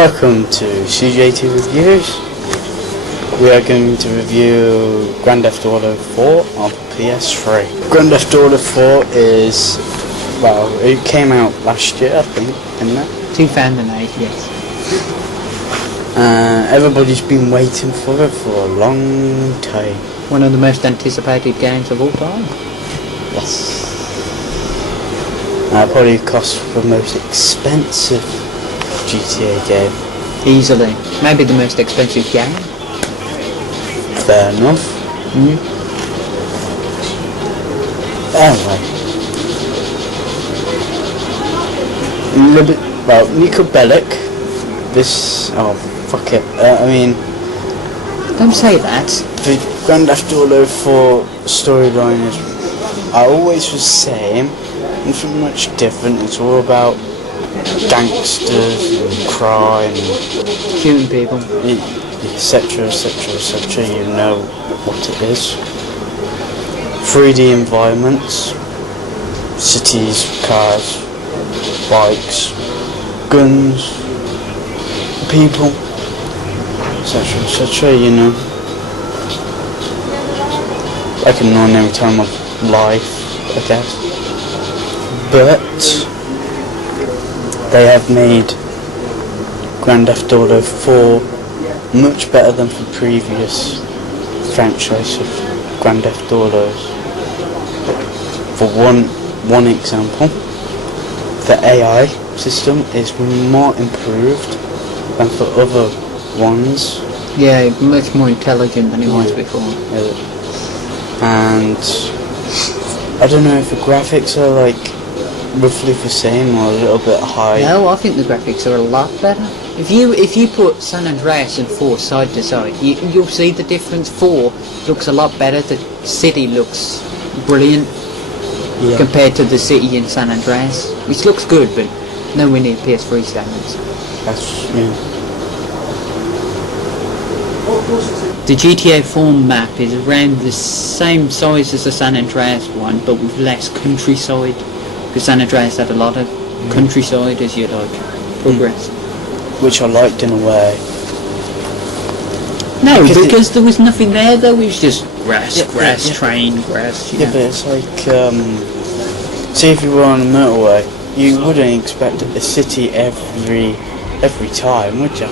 Welcome to CJT Reviews. We are going to review Grand Theft Auto 4 on PS3. Grand Theft Auto 4 is, well, it came out last year, I think, didn't it? 2008, yes. Everybody's been waiting for it for a long time. One of the most anticipated games of all time. Yes. Probably cost the most expensive GTA game. Easily. Maybe the most expensive game. Fair enough. Anyway. Nico Bellic. This... Oh, fuck it. Don't say that. The Grand Theft Auto 4 storyline is... I always was the same. Nothing much different. It's all about gangsters and crime, Shooting people, etc, etc, etc. You know what it is. 3D environments, cities, cars, bikes, guns, people, etc, etc. You know, like an ordinary time of life, I guess. But they have made Grand Theft Auto 4 much better than the previous franchise of Grand Theft Autos. For one example, the AI system is more improved than for other ones. yeah, much more intelligent than it was before. And I don't know if the graphics are like roughly the same or a little bit high. No, I think the graphics are a lot better. If you put San Andreas and 4 side to side, you'll see the difference. 4 looks a lot better. The city looks brilliant compared to the city in San Andreas, which looks good, but nowhere near PS3 standards. The GTA 4 map is around the same size as the San Andreas one, but with less countryside. Because San Andreas had a lot of countryside as you progress. Which I liked in a way. No, because there was nothing there though, it was just grass, train, grass. Yeah, but it's like, say if you were on a motorway, you wouldn't expect a city every time, would you?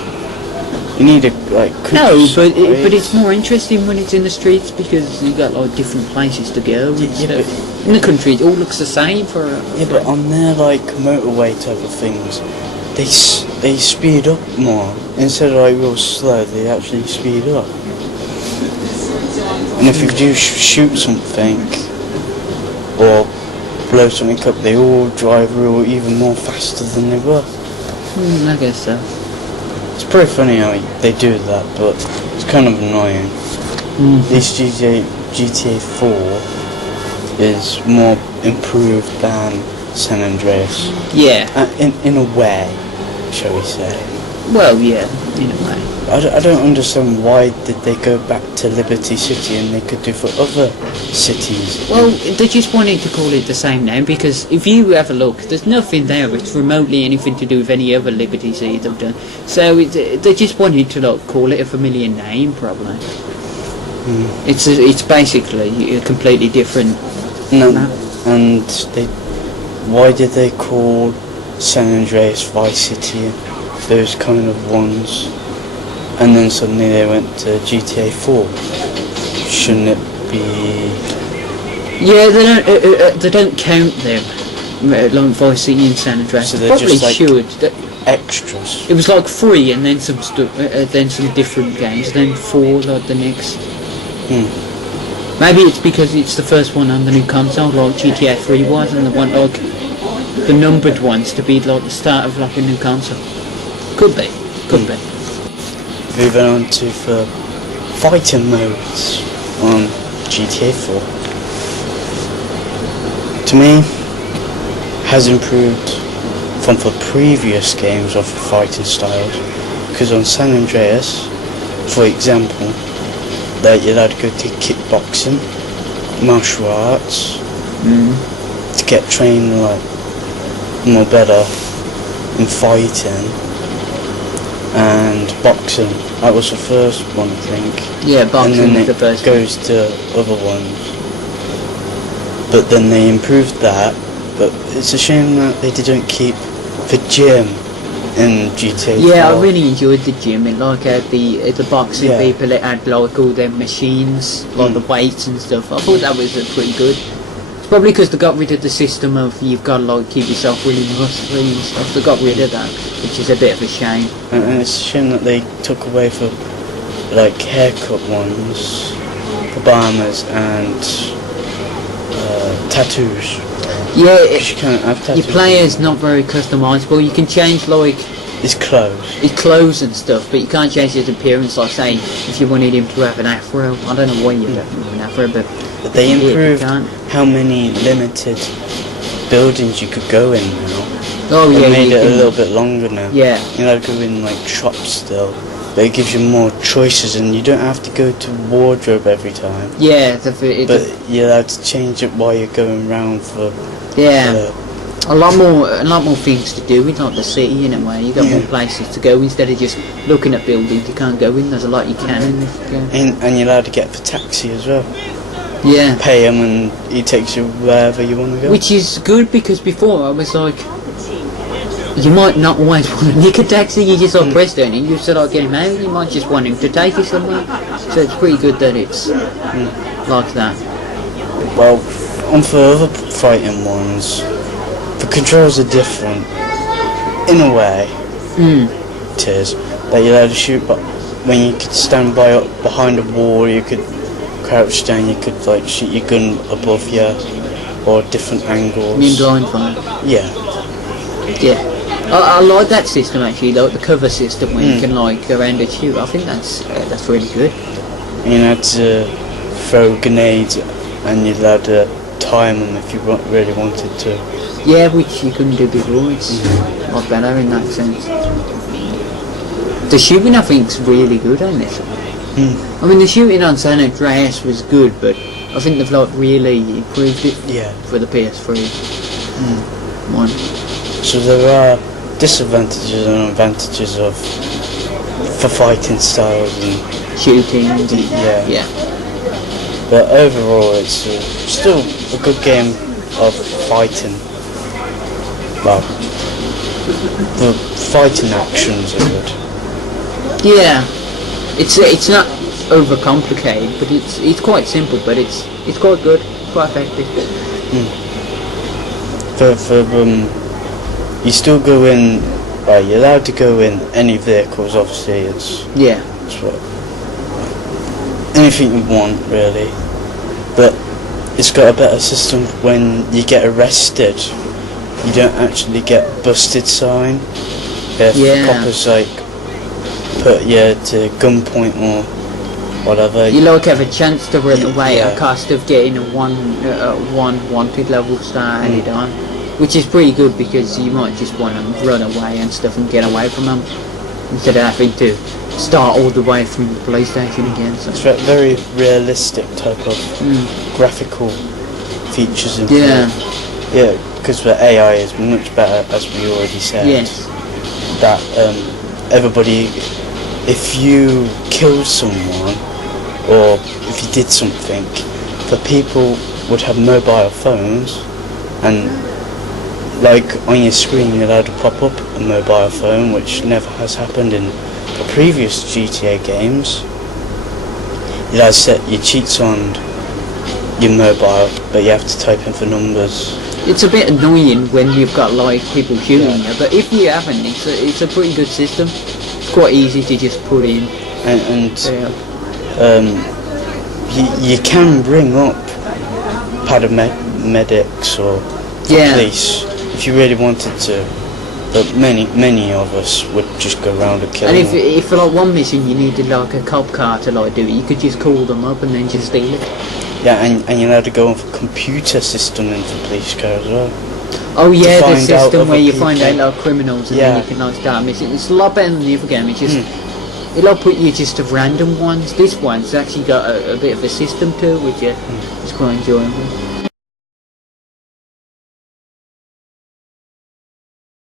You need a, like... No, but it's more interesting when it's in the streets because you got like different places to go and stuff. In the country it all looks the same for... but on their like motorway type of things, they speed up more. Instead of like real slow, they actually speed up. And if you do shoot something, or blow something up, they all drive even more faster than they were. I guess so. It's pretty funny how they do that, but it's kind of annoying. This GTA 4 is more improved than San Andreas. Yeah. In a way, shall we say. Well, yeah, in a way. I don't understand why did they go back to Liberty City and they could do for other cities. Well, they just wanted to call it the same name because if you have a look, there's nothing there which remotely anything to do with any other Liberty City they've done. So they just wanted to call it a familiar name, probably. It's basically a completely different. And why did they call San Andreas Vice City? Those kind of ones, and then suddenly they went to GTA 4. Shouldn't it be? Yeah, they don't count them like Vice City and San Andreas. So they're probably just like should. Extras. It was like 3 and then some then some different games, then 4 like the next. Maybe it's because it's the first one on the new console, like GTA 3 was, and they want like the numbered ones to be like the start of like a new console. Could be. Moving on to the fighting modes on GTA 4. To me, has improved from the previous games of fighting styles. Because on San Andreas, for example, that you're allowed to go to kickboxing, martial arts, to get trained like more better in fighting. and boxing. That was the first one, I think. Yeah, boxing and then was the first it goes to other ones. But then they improved that. But it's a shame that they didn't keep the gym in GTA 4. Yeah, I really enjoyed the gym. It like had the boxing Yeah. people. It had like all their machines, like the weights and stuff. I thought that was pretty good. It's probably because they got rid of the system of you've got to like keep yourself really muscly and stuff. They got rid of that, which is a bit of a shame. And it's a shame that they took away the like haircut ones, the bombers and tattoos. Yeah, You can't have tattoos. your player's not very customisable. You can change like His clothes. his clothes and stuff, but you can't change his appearance. Like say, if you wanted him to have an afro, I don't know why you'd have him have an afro, but But they you improved can't. how many limited buildings you could go in now. Oh They yeah, made you it a can- little bit longer now. Yeah. You know, go in like shops still. But it gives you more choices and you don't have to go to wardrobe every time. Yeah, But you're allowed to change it while you're going round for yeah. A lot more things to do in like the city in a way. You got Yeah. more places to go instead of just looking at buildings you can't go in. There's a lot you can in this game. and you're allowed to get the taxi as well. Yeah, Pay him and he takes you wherever you want to go. which is good because before I was like, you might not always want to nick a taxi. You just like press down and you just like get him out. You might just want him to take you somewhere. So it's pretty good that it's like that. Well, on for other fighting ones, the controls are different. In a way, it is. That you're allowed to shoot, but when you could stand behind a wall, you could crouch down, you could like shoot your gun above you, or different angles. I mean blind fire. Yeah. Yeah. I like that system actually, like the cover system where you can like go around and shoot. I think that's really good. And you had to throw grenades, and you're allowed to time them if you really wanted to. Yeah, which you couldn't do before. It's a lot better in that sense. The shooting I think's really good on this. I mean the shooting on San Andreas was good, but I think they've like really improved it Yeah. for the PS3 one. So there are disadvantages and advantages of for fighting styles and Shooting. yeah. Yeah. But overall, it's still a good game of fighting. Well, the fighting actions are good. Yeah. It's not overcomplicated, but it's quite simple, but it's quite good, quite effective. You still go in. Well, you're allowed to go in any vehicles. Obviously, it's what anything you want really. But it's got a better system when you get arrested. You don't actually get busted sign. If coppers like put you to gunpoint or whatever. You like have a chance to run away at Yeah. a cost of getting a one wanted level star added on, which is pretty good because you might just want to run away and stuff and get away from them instead of having to start all the way from the police station again. So. It's a very realistic type of graphical features in Yeah. Yeah, because the AI is much better, as we already said. Yes. That everybody, if you killed someone or if you did something, the people would have mobile phones, and like on your screen you're allowed to pop up a mobile phone, which never has happened in the previous GTA games. You're allowed to set your cheats on your mobile, but you have to type in the numbers. It's a bit annoying when you've got like people shooting you, but if you haven't, it's a pretty good system. It's quite easy to just put in. And you can bring up paramedics or police if you really wanted to, but many of us would just go around and kill And them. if for like one mission you needed like a cop car to like do it, you could just call them up and then just steal it. Yeah, and you're allowed to go on the computer system in the police car as well. Oh yeah, the find out system other where you find out people. like criminals and Yeah. then you can like start missing. It's a lot better than the other game. It's just it'll put you just to random ones. This one's actually got a bit of a system to it, which is quite enjoyable.